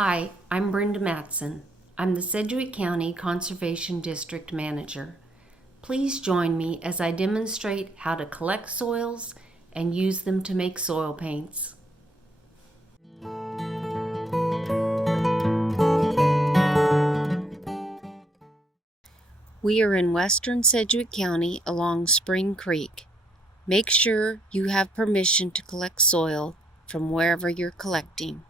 Hi, I'm Brenda Matson. I'm the Sedgwick County Conservation District Manager. Please join me as I demonstrate how to collect soils and use them to make soil paints. We are in western Sedgwick County along Spring Creek. Make sure you have permission to collect soil from wherever you're collecting.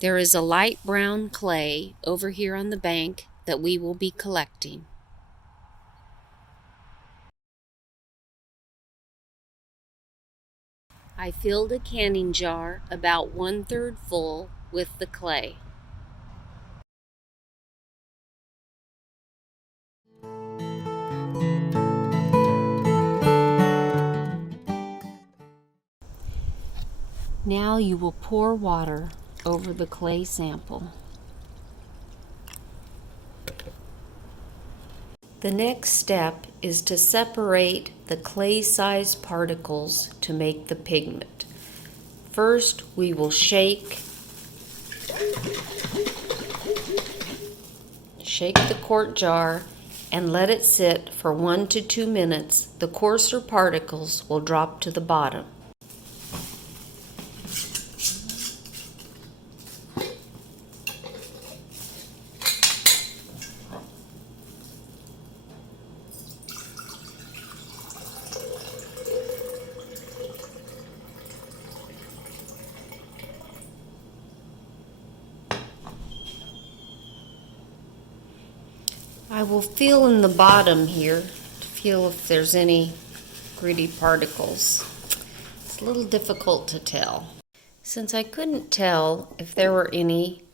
There is a light brown clay over here on the bank that we will be collecting. I filled a canning jar about 1/3 full with the clay. Now you will pour water over the clay sample. The next step is to separate the clay-sized particles to make the pigment. First, we will shake the quart jar and let it sit for 1 to 2 minutes. The coarser particles will drop to the bottom. I will feel in the bottom here to feel if there's any gritty particles. It's a little difficult to tell. Since I couldn't tell if there were any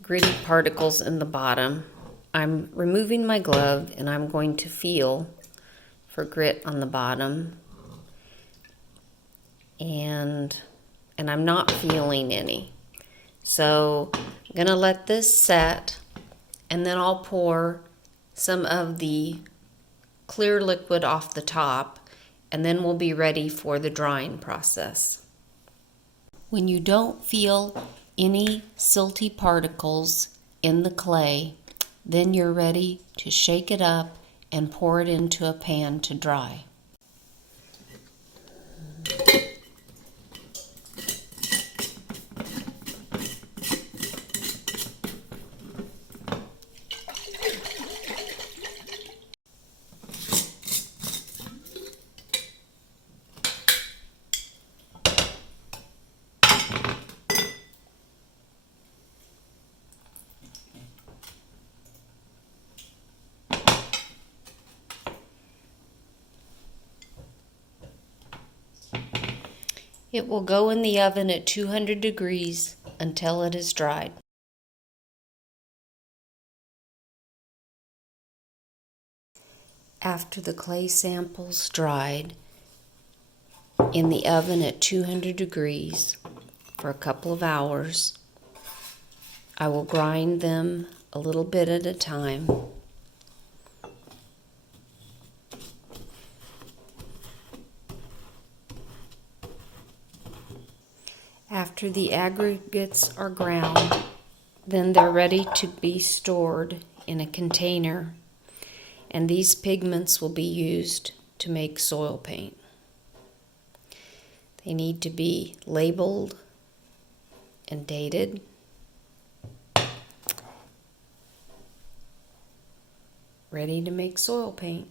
gritty particles in the bottom, I'm removing my glove and I'm going to feel for grit on the bottom. And I'm not feeling any. So I'm going to let this set and then I'll pour some of the clear liquid off the top, and then we'll be ready for the drying process. When you don't feel any silty particles in the clay, then you're ready to shake it up and pour it into a pan to dry. It will go in the oven at 200 degrees until it is dried. After the clay samples dried in the oven at 200 degrees for a couple of hours, I will grind them a little bit at a time. After the aggregates are ground, then they're ready to be stored in a container, and these pigments will be used to make soil paint. They need to be labeled and dated. Ready to make soil paint.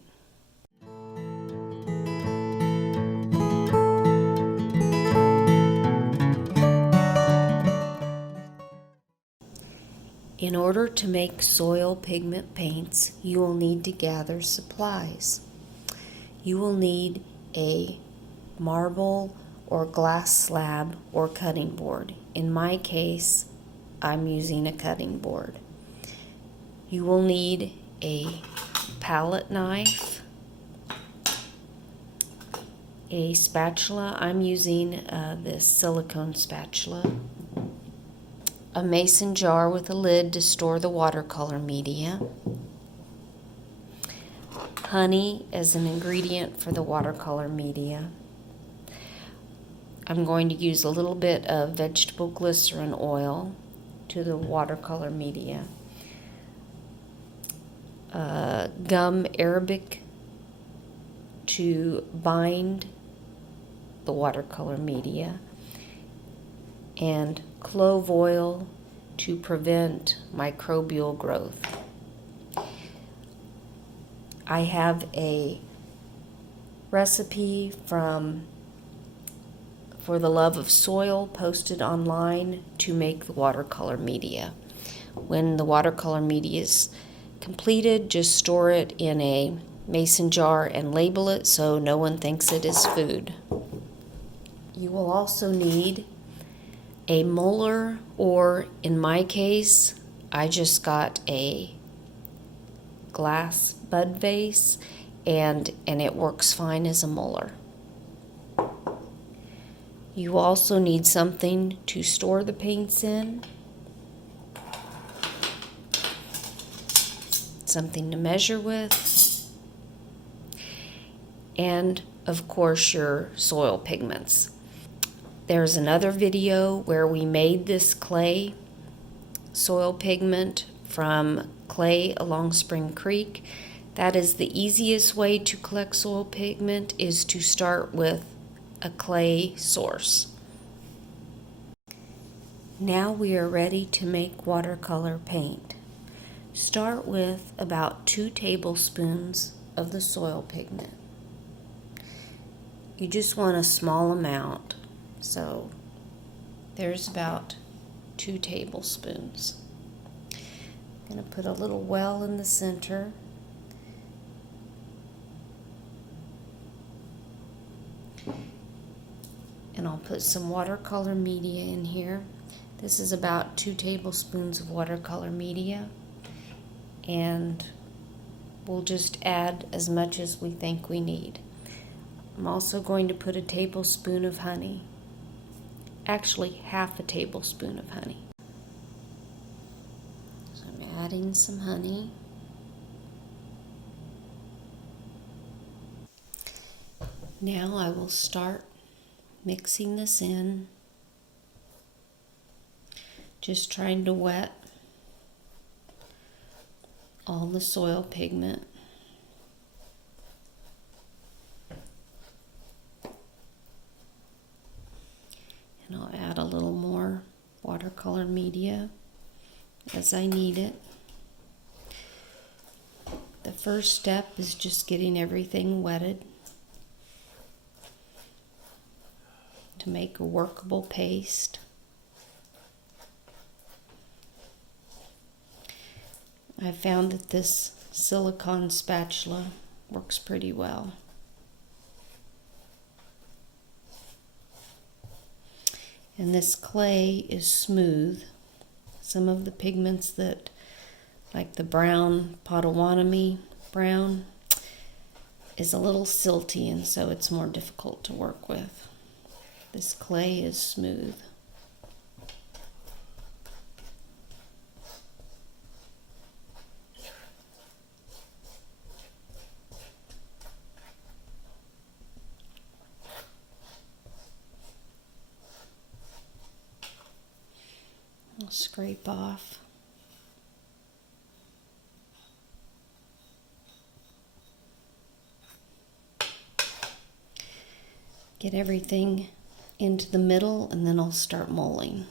In order to make soil pigment paints, you will need to gather supplies. You will need a marble or glass slab or cutting board. In my case, I'm using a cutting board. You will need a palette knife, a spatula. I'm using this silicone spatula. A mason jar with a lid to store the watercolor media. Honey as an ingredient for the watercolor media. I'm going to use a little bit of vegetable glycerin oil to the watercolor media. Gum Arabic to bind the watercolor media, and clove oil to prevent microbial growth. I have a recipe from For the Love of Soil posted online to make the watercolor media. When the watercolor media is completed, just store it in a mason jar and label it so no one thinks it is food. You will also need a molar, or in my case, I just got a glass bud vase and it works fine as a molar. You also need something to store the paints in, something to measure with, and of course your soil pigments. There's another video where we made this clay soil pigment from clay along Spring Creek. That is the easiest way to collect soil pigment, is to start with a clay source. Now we are ready to make watercolor paint. Start with about 2 tablespoons of the soil pigment. You just want a small amount, so there's about 2 tablespoons. I'm going to put a little well in the center. And I'll put some watercolor media in here. This is about 2 tablespoons of watercolor media. And we'll just add as much as we think we need. I'm also going to put a tablespoon of honey. Actually, half a tablespoon of honey. So I'm adding some honey. Now I will start mixing this in, just trying to wet all the soil pigment. And I'll add a little more watercolor media as I need it. The first step is just getting everything wetted to make a workable paste. I found that this silicone spatula works pretty well. And this clay is smooth. Some of the pigments that, like the brown Potawatomi brown, is a little silty, and so it's more difficult to work with. This clay is smooth. I'll scrape off. Get everything into the middle, and then I'll start molding.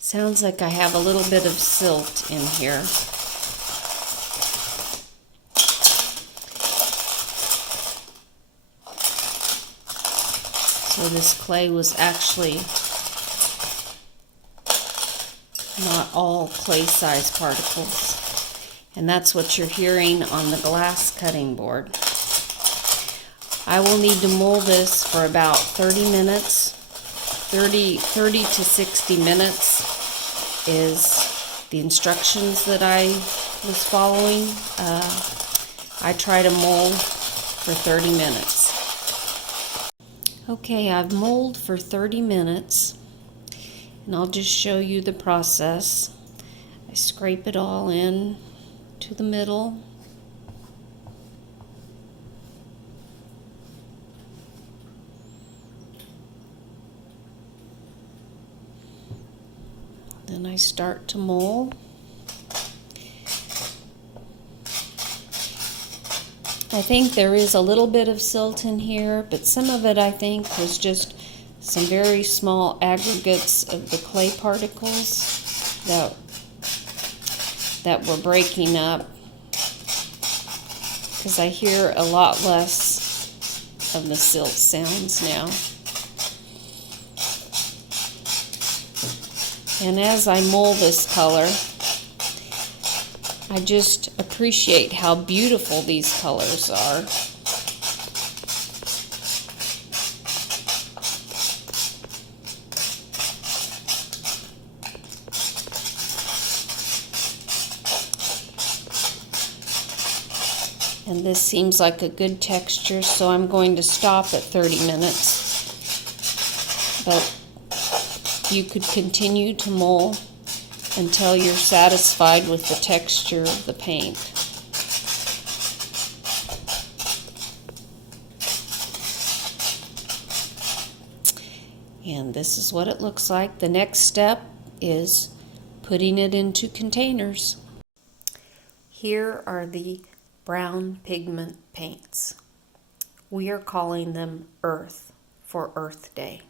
Sounds like I have a little bit of silt in here. So this clay was actually not all clay size particles. And that's what you're hearing on the glass cutting board. I will need to mold this for about 30 minutes. 30 to 60 minutes is the instructions that I was following. I try to mold for 30 minutes. Okay, I've molded for 30 minutes, and I'll just show you the process. I scrape it all in to the middle. Then I start to mold. I think there is a little bit of silt in here, but some of it I think was just some very small aggregates of the clay particles that were breaking up, because I hear a lot less of the silt sounds now. And as I mold this color, I just appreciate how beautiful these colors are. And this seems like a good texture, so I'm going to stop at 30 minutes. But you could continue to mold until you're satisfied with the texture of the paint. And this is what it looks like. The next step is putting it into containers. Here are the brown pigment paints. We are calling them Earth for Earth Day.